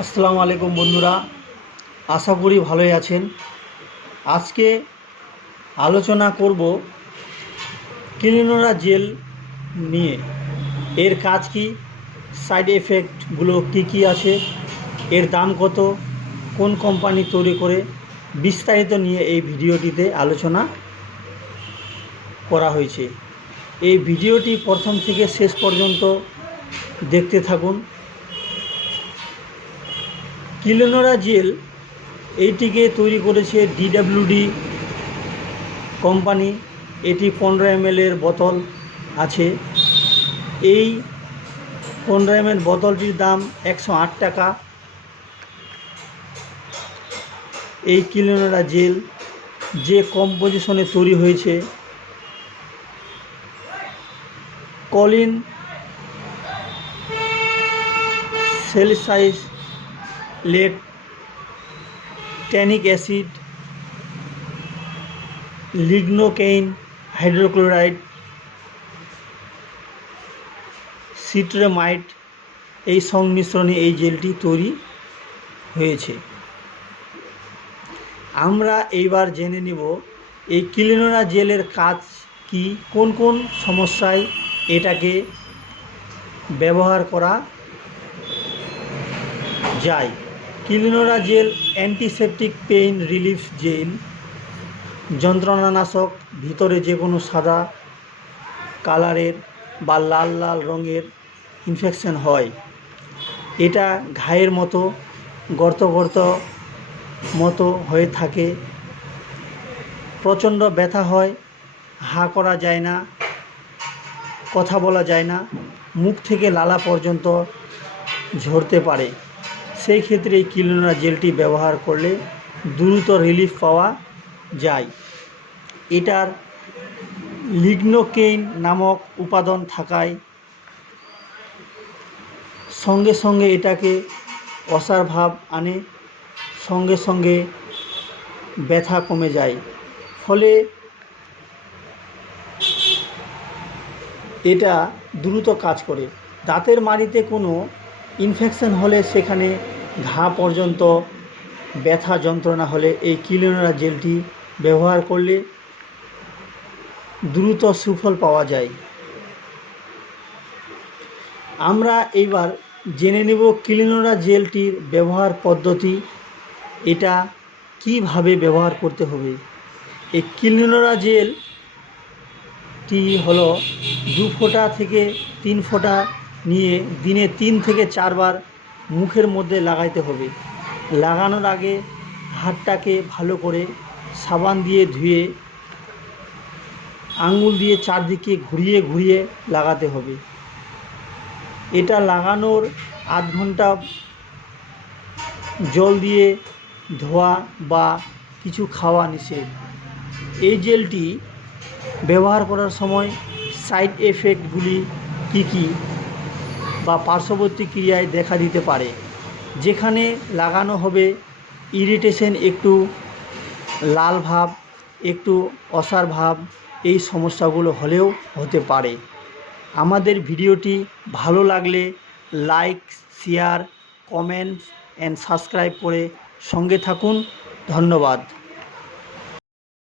আসসালামু আলাইকুম বন্ধুরা, আশা করি ভালোই আছেন। আজকে আলোচনা করব ক্লিনোরা জেল নিয়ে। এর কাজ কি, সাইড এফেক্টগুলো কী আছে, এর দাম কত, কোন কোম্পানি তৈরি করে, বিস্তারিত নিয়ে এই ভিডিওটিতে আলোচনা করা হয়েছে। এই ভিডিওটি প্রথম থেকে শেষ পর্যন্ত দেখতে থাকুন। ক্লিনোরা জেল এইটিকে তৈরি করেছে ডিডাব্লিউডি কোম্পানি। এটি 15 ml এর বোতল আছে। এই 15 ml বোতলটির দাম 108 টাকা। এই ক্লিনোরা জেল যে কম্পোজিশনে তৈরি হয়েছে, choline salicylate, tannic acid, lignocaine hydrochloride, cetrimide, এই সংমিশ্রণে এই জেলটি তৈরি হয়েছে। আমরা এইবার জেনে নেব এই ক্লিনোরা জেলের কাজ কি, কোন কোন সমস্যায় এটাকে ব্যবহার করা যায়। Clinora gel antiseptic, pain relief gel, যন্ত্রণানাশক। ভিতরে যে কোনো সাদা কালারের বা লাল লাল রঙের ইনফেকশন হয়, এটা ঘায়ের মতো গর্ত গর্ত মতো হয়ে থাকে, প্রচণ্ড ব্যথা হয়, হা করা যায় না, কথা বলা যায় না, মুখ থেকে লালা পর্যন্ত ঝরতে পারে। সেই ক্ষেত্রে এই ক্লিনোরা জেলটি ব্যবহার করলে দ্রুত রিলিফ পাওয়া যায়। এটার লিগনোকেইন নামক উপাদান থাকায় সঙ্গে সঙ্গে এটাকে অসার ভাব আনে, সঙ্গে সঙ্গে ব্যথা কমে যায়। ফলে এটা দ্রুত কাজ করে। দাঁতের মাড়িতে কোনো ইনফেকশন হলে, সেখানে ঘা পর্যন্ত ব্যথা যন্ত্রণা হলে এই ক্লিনোরা জেলটি ব্যবহার করলে দ্রুত সুফল পাওয়া যায়। আমরা এইবার জেনে নেব ক্লিনোরা জেলটির ব্যবহার পদ্ধতি, এটা কিভাবে ব্যবহার করতে হবে। এই ক্লিনোরা জেলটি হলো 2 ফোঁটা থেকে 3 ফোঁটা নিয়ে দিনে 3 থেকে 4 বার মুখের মধ্যে লাগাইতে হবে। লাগানোর আগে হাতটাকে ভালো করে সাবান দিয়ে ধুয়ে আঙুল দিয়ে চারদিকে ঘুরিয়ে ঘুরিয়ে লাগাতে হবে। এটা লাগানোর আধ ঘন্টা জল দিয়ে ধোয়া বা কিছু খাওয়া নিষেধ। এই জেলটি ব্যবহার করার সময় সাইড এফেক্টগুলি কী বা পার্শ্ববর্তী ক্রিয়ায় দেখা দিতে পারে। যেখানে লাগানো হবে ইরিটেশন, একটু লাল ভাব, একটু অসার ভাব, এই সমস্যাগুলো হলেও হতে পারে। আমাদের ভিডিওটি ভালো লাগলে like, share, comments and subscribe করে সঙ্গে থাকুন। ধন্যবাদ।